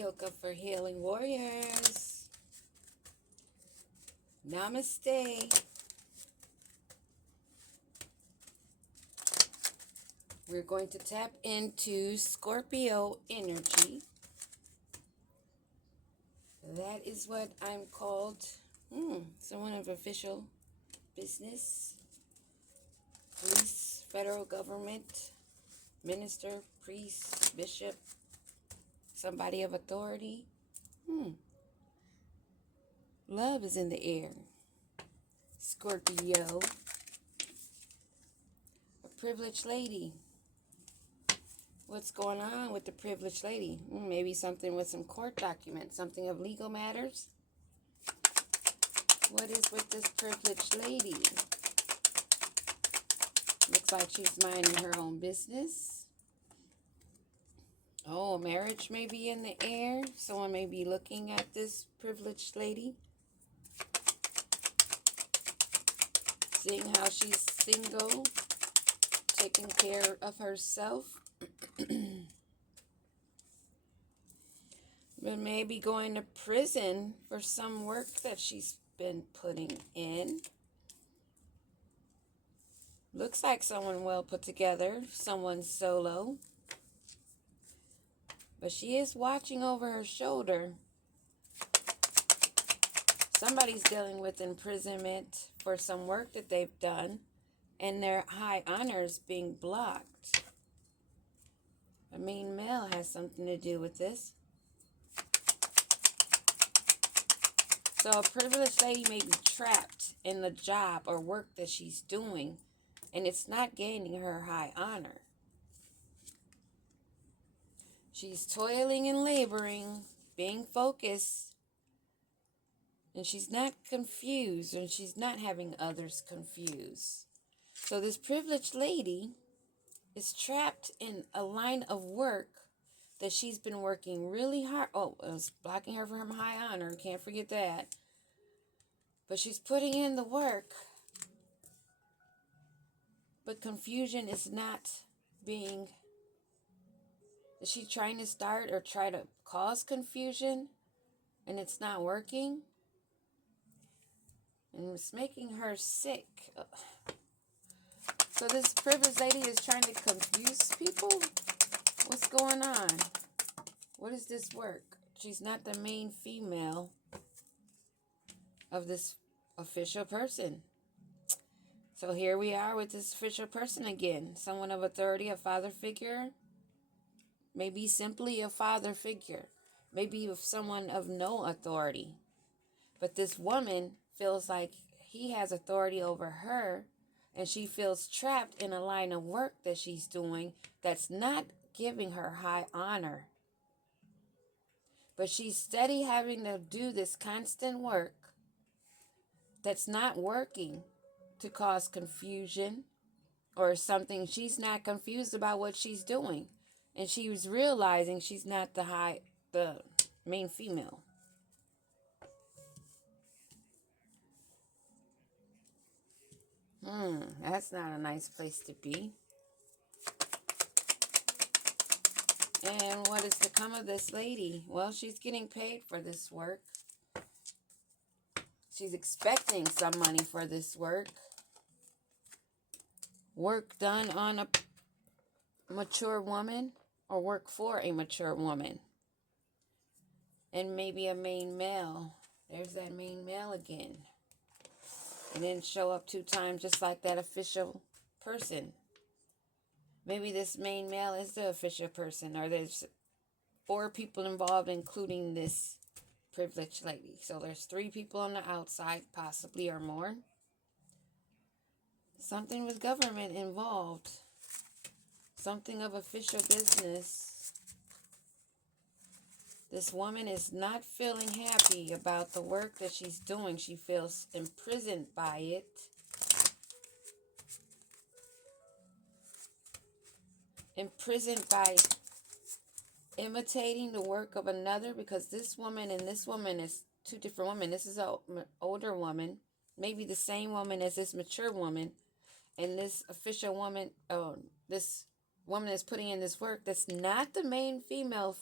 Yoga for Healing Warriors. Namaste. We're going to tap into Scorpio energy. That is what I'm called. Someone of official business, police, federal government, minister, priest, bishop, somebody of authority. Love is in the air. Scorpio. A privileged lady. What's going on with the privileged lady? Maybe something with some court documents, something of legal matters. What is with this privileged lady? Looks like she's minding her own business. Oh, marriage may be in the air. Someone may be looking at this privileged lady, seeing how she's single, taking care of herself. But maybe going to prison for some work that she's been putting in. Looks like someone well put together, someone solo. But she is watching over her shoulder. Somebody's dealing with imprisonment for some work that they've done, and their high honors being blocked. A mean male has something to do with this. So a privileged lady may be trapped in the job or work that she's doing, and it's not gaining her high honor. She's toiling and laboring, being focused, and she's not confused, and she's not having others confused. So this privileged lady is trapped in a line of work that she's been working really hard. Oh, it's blocking her from high honor. Can't forget that. But she's putting in the work. But confusion is not being... Is she trying to start or try to cause confusion? And it's not working? And it's making her sick. So this privileged lady is trying to confuse people? What's going on? What is this work? She's not the main female of this official person. So here we are with this official person again. Someone of authority, a father figure. Maybe simply a father figure. Maybe someone of no authority. But this woman feels like he has authority over her, and she feels trapped in a line of work that she's doing that's not giving her high honor. But she's steady having to do this constant work that's not working to cause confusion or something. She's not confused about what she's doing. And she was realizing she's not the main female. That's not a nice place to be. And what is to come of this lady? Well, she's getting paid for this work. She's expecting some money for this work. Work done on a mature woman or work for a mature woman. And maybe a main male. There's that main male again. And then show up 2 times just like that official person. Maybe this main male is the official person, or there's 4 people involved, including this privileged lady. So there's 3 people on the outside, possibly, or more. Something with government involved. Something of official business. This woman is not feeling happy about the work that she's doing. She feels imprisoned by it. Imprisoned by imitating the work of another, because this woman and this woman is 2 different women. This is an older woman, maybe the same woman as this mature woman, and this official woman, this woman is putting in this work that's not the main female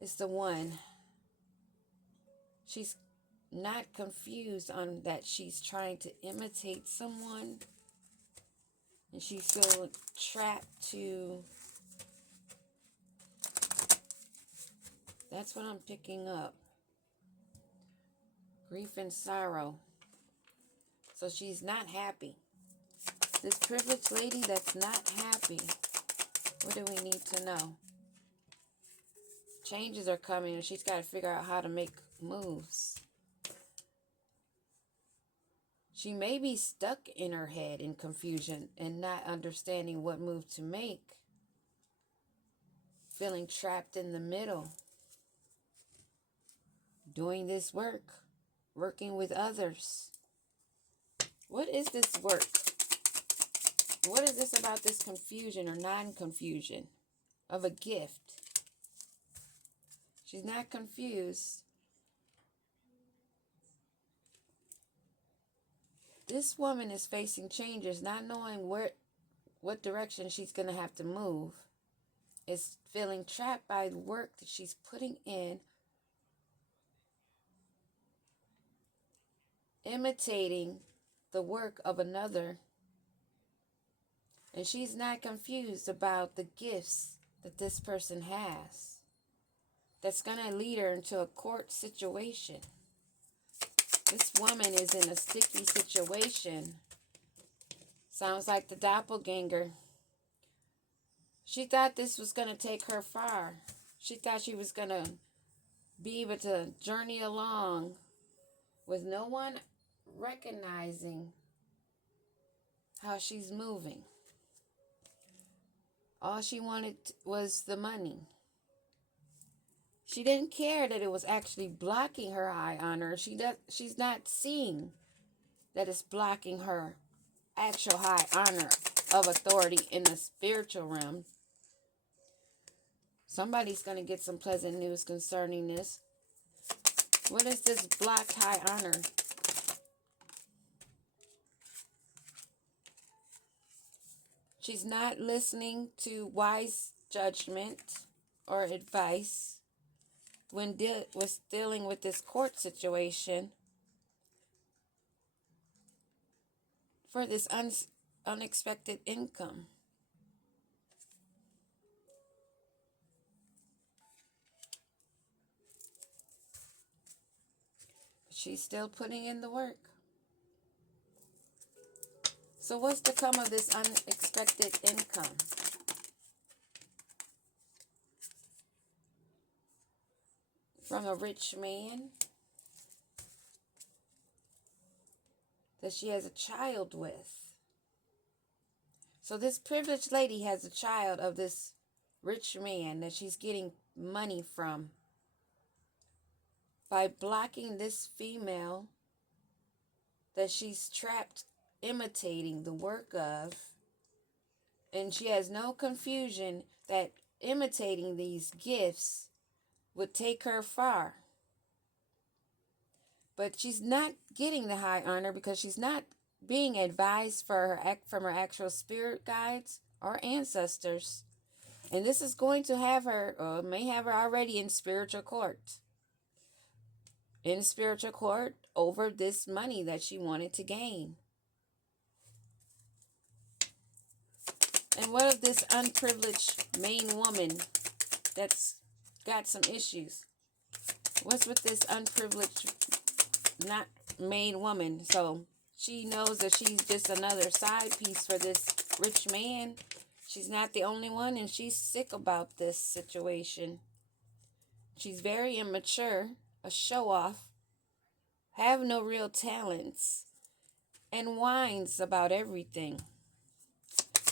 is the one. She's not confused on that she's trying to imitate someone. And she's feeling trapped to... That's what I'm picking up. Grief and sorrow. So she's not happy. This privileged lady that's not happy. What do we need to know? Changes are coming and she's got to figure out how to make moves. She may be stuck in her head in confusion and not understanding what move to make. Feeling trapped in the middle. Doing this work. Working with others. What is this work? What is this about this confusion or non-confusion of a gift? She's not confused. This woman is facing changes, not knowing what direction she's going to have to move. Is feeling trapped by the work that she's putting in, imitating the work of another. And she's not confused about the gifts that this person has. That's going to lead her into a court situation. This woman is in a sticky situation. Sounds like the doppelganger. She thought this was going to take her far. She thought she was going to be able to journey along with no one recognizing how she's moving. All she wanted was the money. She didn't care that it was actually blocking her high honor. She's not seeing that it's blocking her actual high honor of authority in the spiritual realm. Somebody's going to get some pleasant news concerning this. What is this blocked high honor? She's not listening to wise judgment or advice when was dealing with this court situation for this unexpected income. She's still putting in the work. So what's to come of this unexpected income? From a rich man that she has a child with. So this privileged lady has a child of this rich man that she's getting money from by blocking this female that she's trapped imitating the work of. And she has no confusion that imitating these gifts would take her far. But she's not getting the high honor because she's not being advised from her actual spirit guides or ancestors. And this is going to have her, or may have her already in spiritual court. In spiritual court over this money that she wanted to gain. And what of this unprivileged main woman that's got some issues? What's with this unprivileged not main woman? So she knows that she's just another side piece for this rich man. She's not the only one, and she's sick about this situation. She's very immature, a show-off, have no real talents, and whines about everything.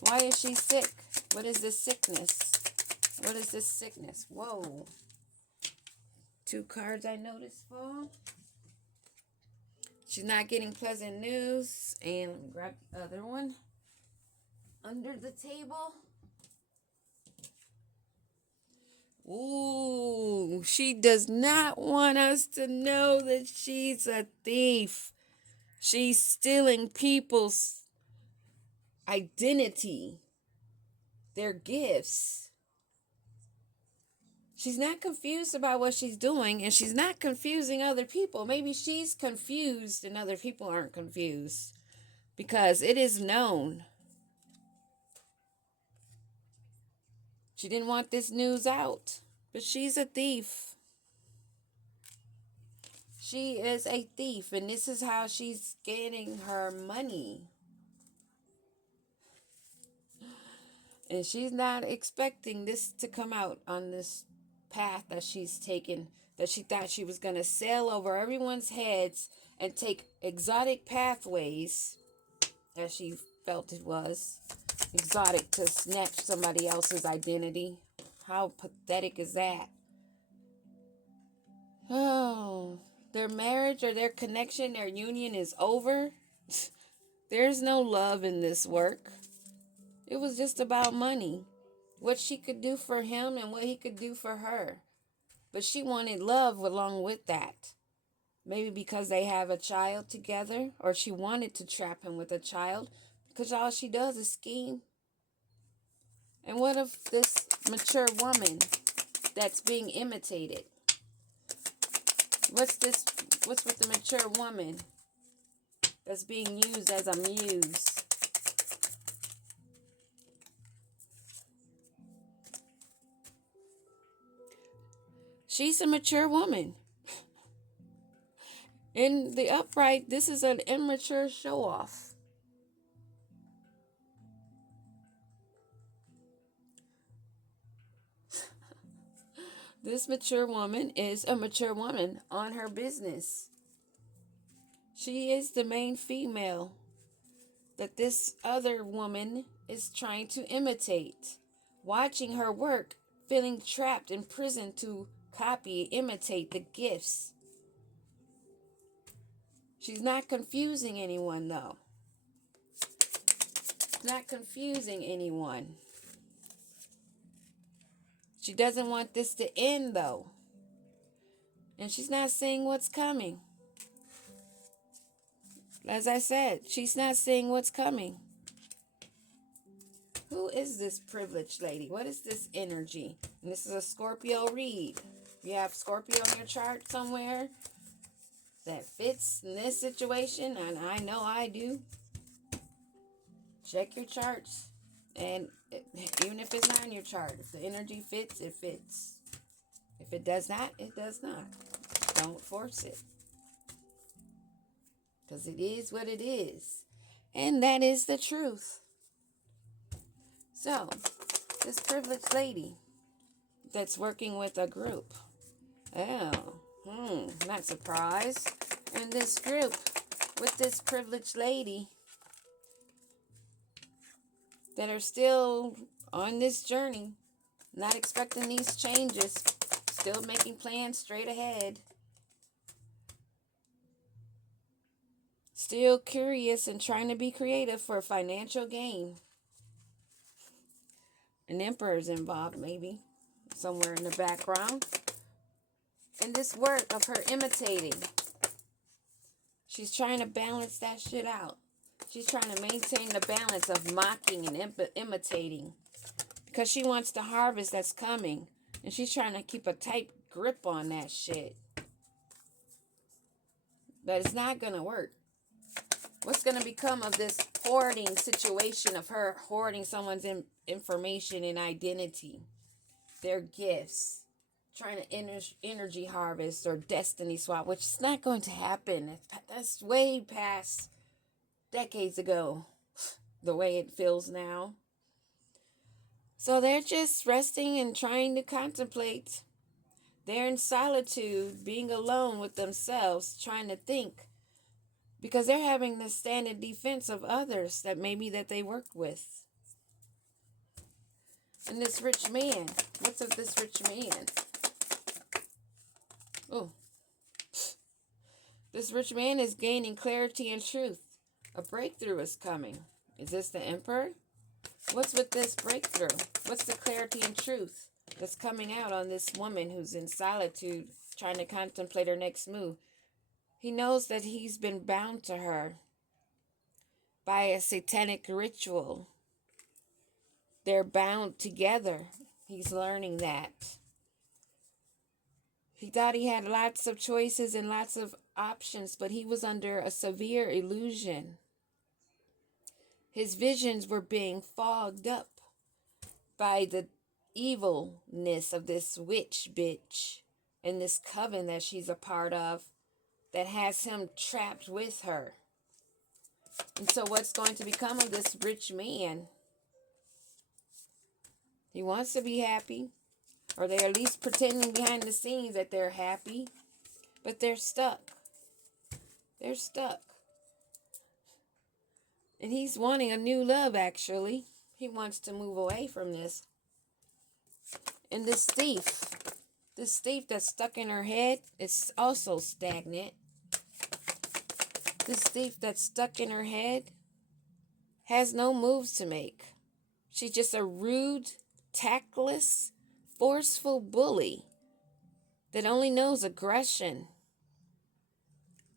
Why is she sick? What is this sickness? What is this sickness? Whoa. 2 cards I noticed fall. She's not getting pleasant news. And let me grab the other one. Under the table. Ooh, she does not want us to know that she's a thief. She's stealing people's identity, their gifts. She's not confused about what she's doing, and she's not confusing other people. Maybe she's confused and other people aren't confused because it is known. She didn't want this news out, but she's a thief. She is a thief, and this is how she's getting her money. And she's not expecting this to come out on this path that she's taken, that she thought she was going to sail over everyone's heads and take exotic pathways, as she felt it was exotic, to snatch somebody else's identity. How pathetic is that? Oh, their marriage or their connection, their union is over. There's no love in this work. It was just about money. What she could do for him and what he could do for her. But she wanted love along with that. Maybe because they have a child together, or she wanted to trap him with a child because all she does is scheme. And what of this mature woman that's being imitated? What's with the mature woman that's being used as a muse? She's a mature woman. In the upright, this is an immature show-off. This mature woman is a mature woman on her business. She is the main female that this other woman is trying to imitate. Watching her work, feeling trapped in prison to copy, imitate the gifts. She's not confusing anyone, though. Not confusing anyone. She doesn't want this to end, though. And she's not seeing what's coming. As I said, she's not seeing what's coming. Who is this privileged lady? What is this energy? And this is a Scorpio read. You have Scorpio on your chart somewhere that fits in this situation, and I know I do. Check your charts. And even if it's not in your chart, if the energy fits, it fits. If it does not, it does not. Don't force it. Because it is what it is. And that is the truth. So, this privileged lady that's working with a group. Not surprised. And this group with this privileged lady that are still on this journey, not expecting these changes, still making plans straight ahead, still curious and trying to be creative for financial gain. An emperor's involved, maybe, somewhere in the background. And this work of her imitating, she's trying to balance that shit out. She's trying to maintain the balance of mocking and imitating. Because she wants the harvest that's coming. And she's trying to keep a tight grip on that shit. But it's not going to work. What's going to become of this hoarding situation of her hoarding someone's information and identity, their gifts, trying to energy harvest or destiny swap, which is not going to happen. That's way past decades ago, the way it feels now. So they're just resting and trying to contemplate. They're in solitude, being alone with themselves, trying to think. Because they're having to stand in defense of others that maybe that they work with. And this rich man, what's with this rich man? Oh, this rich man is gaining clarity and truth. A breakthrough is coming. Is this the emperor? What's with this breakthrough? What's the clarity and truth that's coming out on this woman who's in solitude, trying to contemplate her next move? He knows that he's been bound to her by a satanic ritual. They're bound together. He's learning that. He thought he had lots of choices and lots of options, but he was under a severe illusion. His visions were being fogged up by the evilness of this witch bitch and this coven that she's a part of that has him trapped with her. And so what's going to become of this rich man? He wants to be happy, or they're at least pretending behind the scenes that they're happy, but they're stuck. They're stuck. And he's wanting a new love, actually. He wants to move away from this. And this thief that's stuck in her head is also stagnant. This thief that's stuck in her head has no moves to make. She's just a rude, tactless, forceful bully that only knows aggression.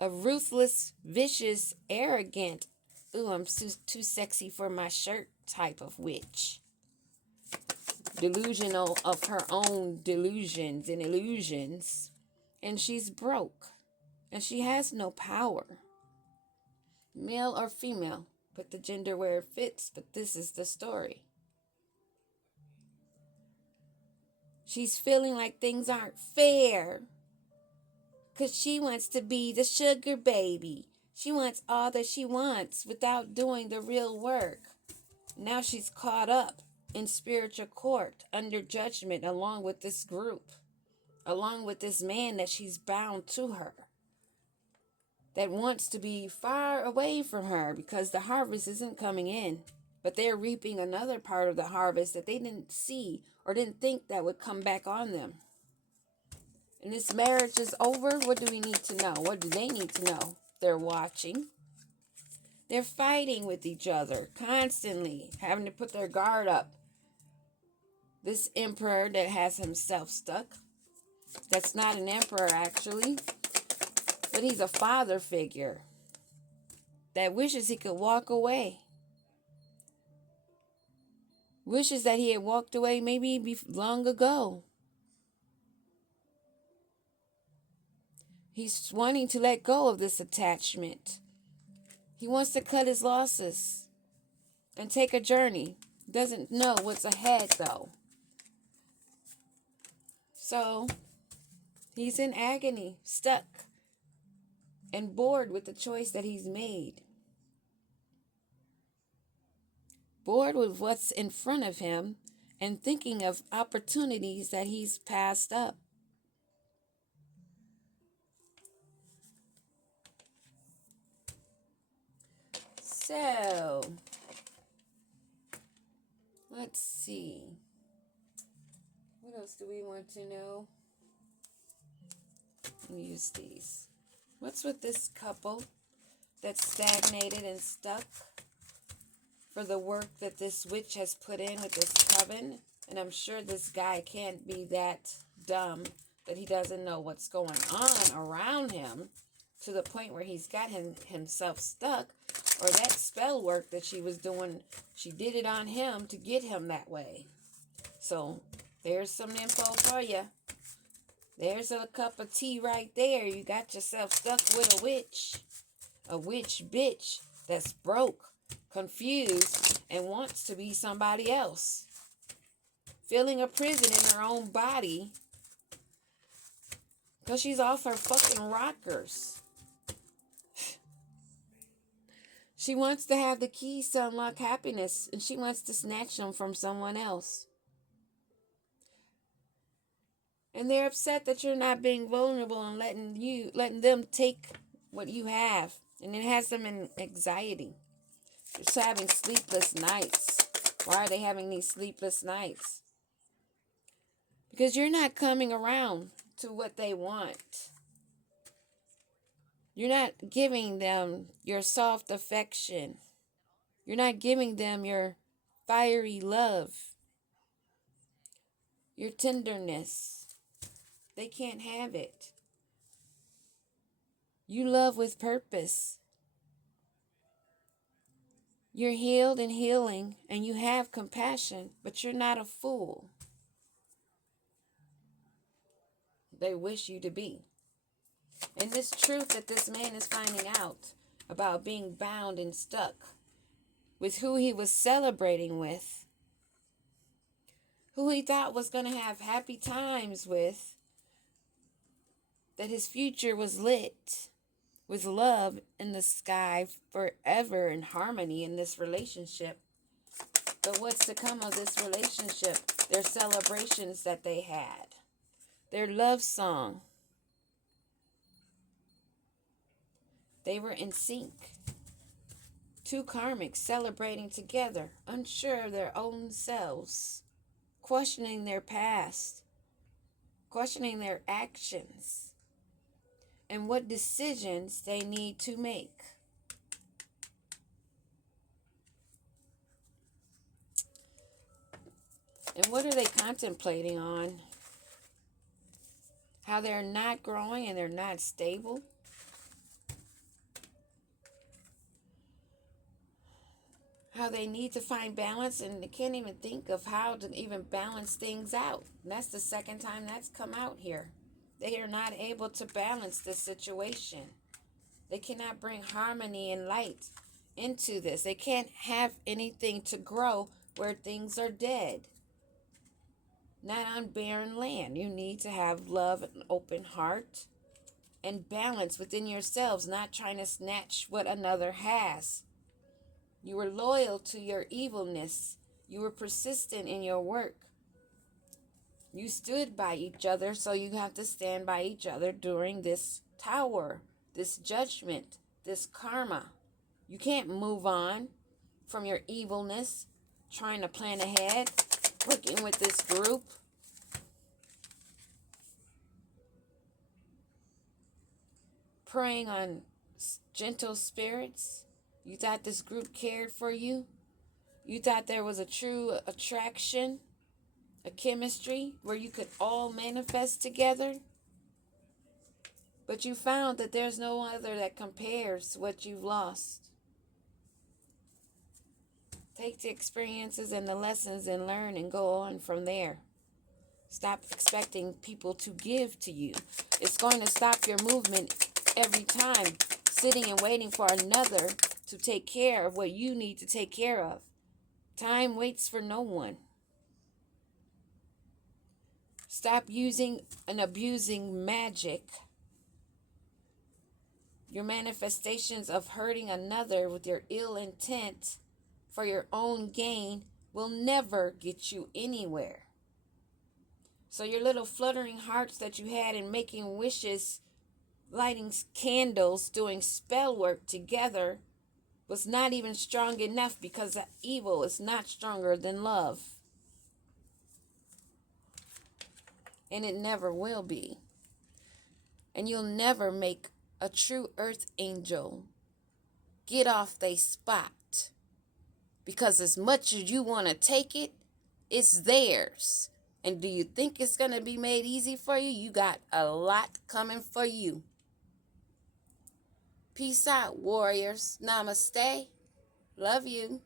A ruthless, vicious, arrogant, ooh, I'm too sexy for my shirt type of witch. Delusional of her own delusions and illusions. And she's broke. And she has no power. Male or female, put the gender where it fits, but this is the story. She's feeling like things aren't fair because she wants to be the sugar baby. She wants all that she wants without doing the real work. Now she's caught up in spiritual court under judgment along with this group, along with this man that she's bound to her, that wants to be far away from her because the harvest isn't coming in, but they're reaping another part of the harvest that they didn't see or didn't think that would come back on them. And this marriage is over. What do we need to know? What do they need to know? They're watching. They're fighting with each other constantly, having to put their guard up. This emperor that has himself stuck, that's not an emperor actually, but he's a father figure that wishes he could walk away. Wishes that he had walked away maybe long ago. He's wanting to let go of this attachment. He wants to cut his losses and take a journey. Doesn't know what's ahead though. So he's in agony, stuck, and bored with the choice that he's made. Bored with what's in front of him and thinking of opportunities that he's passed up. So, let's see. What else do we want to know? Let me use these. What's with this couple that's stagnated and stuck for the work that this witch has put in with this coven? And I'm sure this guy can't be that dumb that he doesn't know what's going on around him to the point where he's got himself stuck. Or that spell work that she was doing, she did it on him to get him that way. So there's some info for you. There's a cup of tea right there. You got yourself stuck with a witch bitch that's broke, confused, and wants to be somebody else. Feeling a prison in her own body because she's off her fucking rockers. She wants to have the keys to unlock happiness, and she wants to snatch them from someone else. And they're upset that you're not being vulnerable and letting them take what you have. And it has them in anxiety. They're just having sleepless nights. Why are they having these sleepless nights? Because you're not coming around to what they want. You're not giving them your soft affection. You're not giving them your fiery love, your tenderness. They can't have it. You love with purpose. You're healed and healing, and you have compassion, but you're not a fool. they wish you to be. And this truth that this man is finding out about being bound and stuck with who he was celebrating with, who he thought was going to have happy times with, that his future was lit with love in the sky forever and harmony in this relationship. But what's to come of this relationship? Their celebrations that they had, their love song. They were in sync. Two karmics celebrating together, unsure of their own selves, questioning their past, questioning their actions, and what decisions they need to make. And what are they contemplating on? How they're not growing and they're not stable. How they need to find balance and they can't even think of how to even balance things out. And that's the second time that's come out here. They are not able to balance the situation. They cannot bring harmony and light into this. They can't have anything to grow where things are dead. Not on barren land. You need to have love, an open heart, and balance within yourselves, not trying to snatch what another has. You were loyal to your evilness. You were persistent in your work. You stood by each other, so you have to stand by each other during this tower, this judgment, this karma. You can't move on from your evilness, trying to plan ahead, working with this group. Preying on gentle spirits. You thought this group cared for you. You thought there was a true attraction, a chemistry where you could all manifest together. But you found that there's no other that compares to what you've lost. Take the experiences and the lessons and learn and go on from there. Stop expecting people to give to you. It's going to stop your movement every time, sitting and waiting for another to take care of what you need to take care of. Time waits for no one. Stop using and abusing magic. Your manifestations of hurting another with your ill intent for your own gain will never get you anywhere. So your little fluttering hearts that you had in making wishes, lighting candles, doing spell work together was not even strong enough, because the evil is not stronger than love. And it never will be. And you'll never make a true earth angel get off they spot. Because as much as you want to take it, it's theirs. And do you think it's going to be made easy for you? You got a lot coming for you. Peace out, warriors. Namaste. Love you.